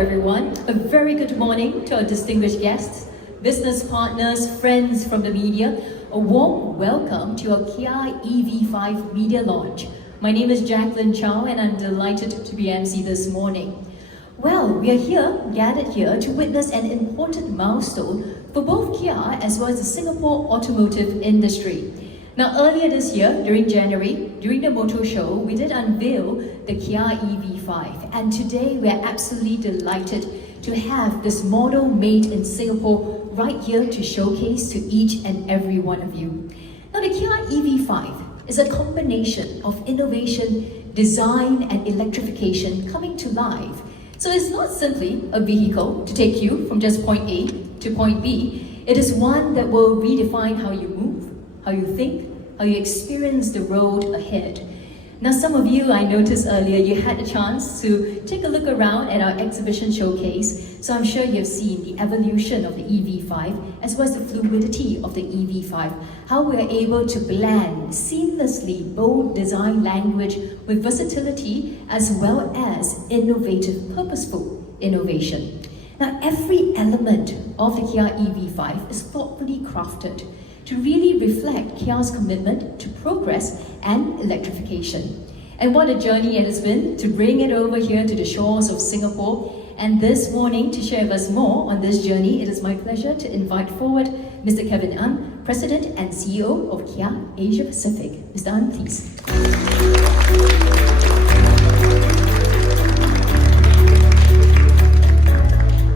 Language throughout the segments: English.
everyone. A very good morning to our distinguished guests, business partners, friends from the media. A warm welcome to our Kia EV5 media launch. My name is Jacqueline Chow and I'm delighted to be MC this morning. Well, we are gathered here to witness an important milestone for both Kia as well as the Singapore automotive industry. Now, earlier this year, during January, during the Motor Show, we did unveil the Kia EV5. And today, we're absolutely delighted to have this model made in Singapore right here to showcase to each and every one of you. Now, the Kia EV5 is a combination of innovation, design, and electrification coming to life. So it's not simply a vehicle to take you from just point A to point B. It is one that will redefine how you move, how you think, how you experience the road ahead. Now, some of you, I noticed earlier, you had a chance to take a look around at our exhibition showcase. So I'm sure you've seen the evolution of the EV5 as well as the fluidity of the EV5, how we're able to blend seamlessly bold design language with versatility as well as innovative, purposeful innovation. Now, every element of the Kia EV5 is thoughtfully crafted to really reflect Kia's commitment to progress and electrification. And what a journey it has been to bring it over here to the shores of Singapore. And this morning, to share with us more on this journey, it is my pleasure to invite forward Mr. Kevin Ang, President and CEO of Kia Asia Pacific. Mr. Ang, please.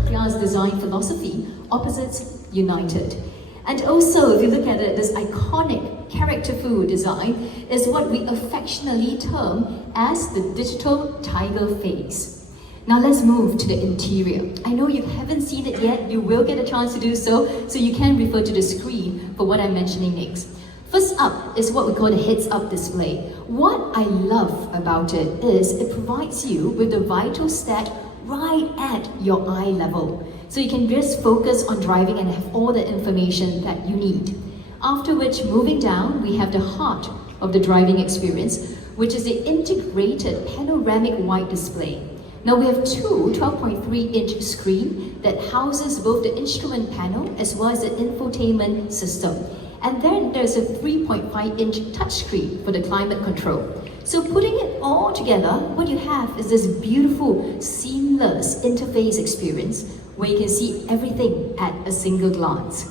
Kia's design philosophy, opposites united. And also, if you look at it, this iconic characterful design is what we affectionately term as the digital tiger face. Now let's move to the interior. I know you haven't seen it yet, you will get a chance to do so you can refer to the screen for what I'm mentioning next. First up is what we call the heads-up display. What I love about it is it provides you with the vital stat right at your eye level. So you can just focus on driving and have all the information that you need. After which, moving down, we have the heart of the driving experience, which is the integrated panoramic wide display. Now we have two 12.3-inch screen that houses both the instrument panel as well as the infotainment system. And then there's a 3.5-inch touchscreen for the climate control. So putting it all together, what you have is this beautiful, seamless interface experience where you can see everything at a single glance.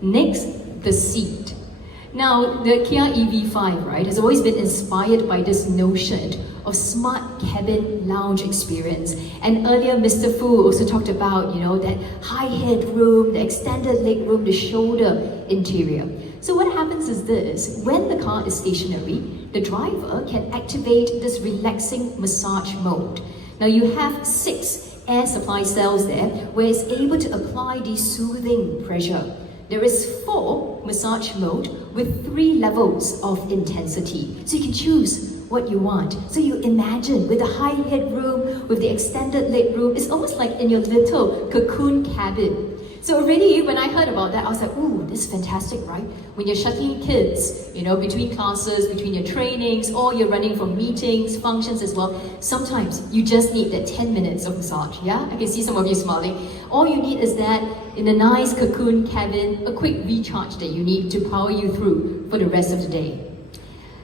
Next, the seat. Now, the Kia EV5, right, has always been inspired by this notion of smart cabin lounge experience. And earlier, Mr. Fu also talked about, that high headroom, the extended legroom, the shoulder interior. So what happens is this: when the car is stationary, the driver can activate this relaxing massage mode. Now you have 6 air supply cells there where it's able to apply the soothing pressure. There is 4 massage mode with 3 levels of intensity. So you can choose what you want. So you imagine with the high headroom, with the extended legroom, it's almost like in your little cocoon cabin. So already when I heard about that, I was like, ooh, this is fantastic, right? When you're shuttling kids, between classes, between your trainings, or you're running for meetings, functions as well, sometimes you just need that 10 minutes of massage, yeah? I can see some of you smiling. All you need is that in a nice cocoon cabin, a quick recharge that you need to power you through for the rest of the day.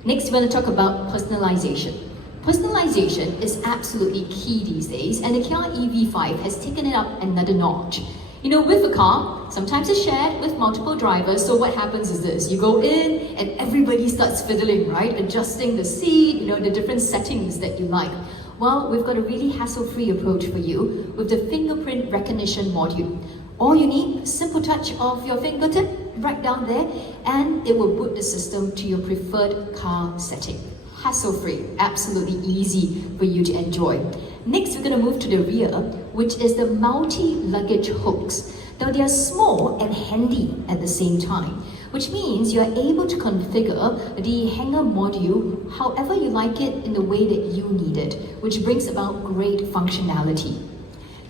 Next, we're going to talk about personalization. Personalization is absolutely key these days, and the Kia EV5 has taken it up another notch. With a car, sometimes it's shared with multiple drivers, so what happens is this: you go in and everybody starts fiddling, right? Adjusting the seat, the different settings that you like. Well, we've got a really hassle-free approach for you with the fingerprint recognition module. All you need, a simple touch of your fingertip right down there, and it will boot the system to your preferred car setting. Hassle-free, absolutely easy for you to enjoy. Next, we're going to move to the rear, which is the multi-luggage hooks. Now, they are small and handy at the same time, which means you're able to configure the hanger module however you like it in the way that you need it, which brings about great functionality.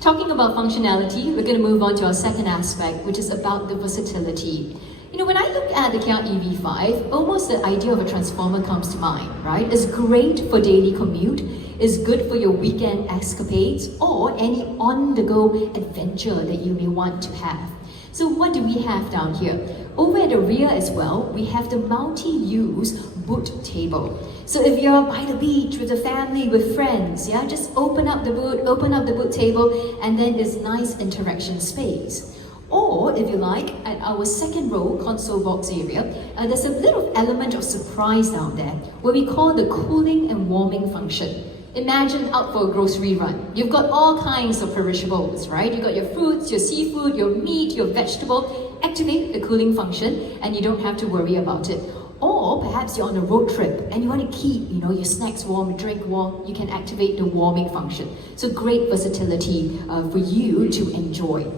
Talking about functionality, we're going to move on to our second aspect, which is about the versatility. You know, when I look at the Kia EV5, almost the idea of a transformer comes to mind, right? It's great for daily commute, it's good for your weekend escapades, or any on-the-go adventure that you may want to have. So what do we have down here? Over at the rear as well, we have the multi-use boot table. So if you're by the beach with the family, with friends, yeah, just open up the boot table, and then there's nice interaction space. Or, if you like, at our second row console box area, there's a little element of surprise down there, what we call the cooling and warming function. Imagine out for a grocery run. You've got all kinds of perishables, right? You've got your fruits, your seafood, your meat, your vegetable. Activate the cooling function and you don't have to worry about it. Or perhaps you're on a road trip and you want to keep, your snacks warm, your drink warm, you can activate the warming function. So great versatility for you to enjoy.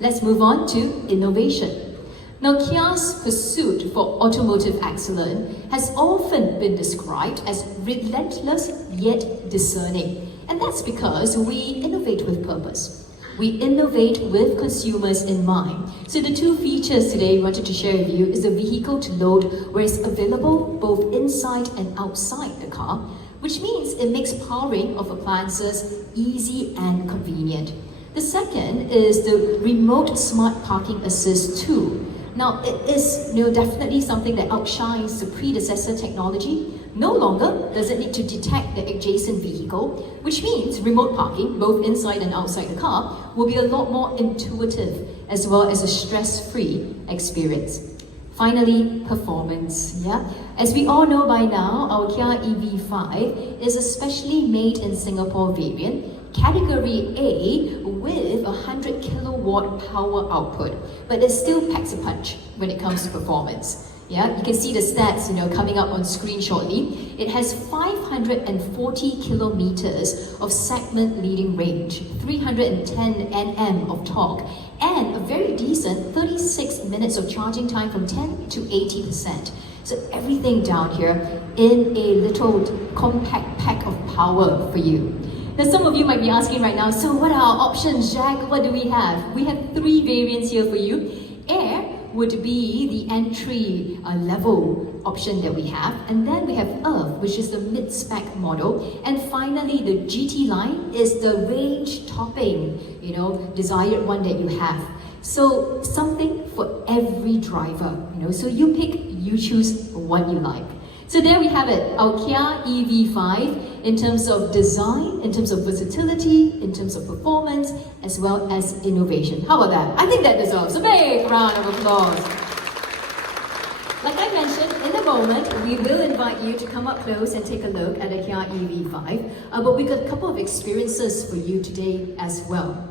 Let's move on to innovation. Now, Kia's pursuit for automotive excellence has often been described as relentless yet discerning. And that's because we innovate with purpose. We innovate with consumers in mind. So the two features today we wanted to share with you is the vehicle to load, where it's available both inside and outside the car, which means it makes powering of appliances easy and convenient. The second is the remote smart parking assist tool. Now, it is definitely something that outshines the predecessor technology. No longer does it need to detect the adjacent vehicle, which means remote parking, both inside and outside the car, will be a lot more intuitive as well as a stress-free experience. Finally, performance. As we all know by now, our Kia EV5 is a specially made in Singapore variant, Category A with 100 kilowatt power output, but it still packs a punch when it comes to performance. You can see the stats coming up on screen shortly. It has 540 kilometers of segment leading range, 310 Nm of torque, and a very decent 36 minutes of charging time from 10 to 80%. So everything down here in a little compact pack of power for you. Now, some of you might be asking right now, so what are our options, Jack? What do we have? We have three variants here for you. Air would be the entry level option that we have. And then we have Earth, which is the mid-spec model. And finally, the GT line is the range topping, desired one that you have. So something for every driver, so you pick, you choose what you like. So there we have it, our Kia EV5 in terms of design, in terms of versatility, in terms of performance, as well as innovation. How about that? I think that deserves a big round of applause. Like I mentioned, in a moment, we will invite you to come up close and take a look at the Kia EV5. But we've got a couple of experiences for you today as well.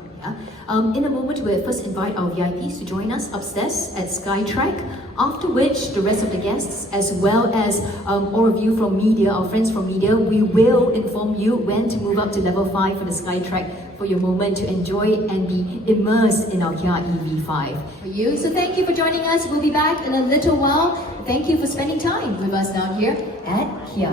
In a moment, we'll first invite our VIPs to join us upstairs at Skytrack, after which the rest of the guests, as well as all of you from media, our friends from media, we will inform you when to move up to level 5 for the Skytrack for your moment to enjoy and be immersed in our Kia EV5 for you. So thank you for joining us. We'll be back in a little while. Thank you for spending time with us down here at Kia.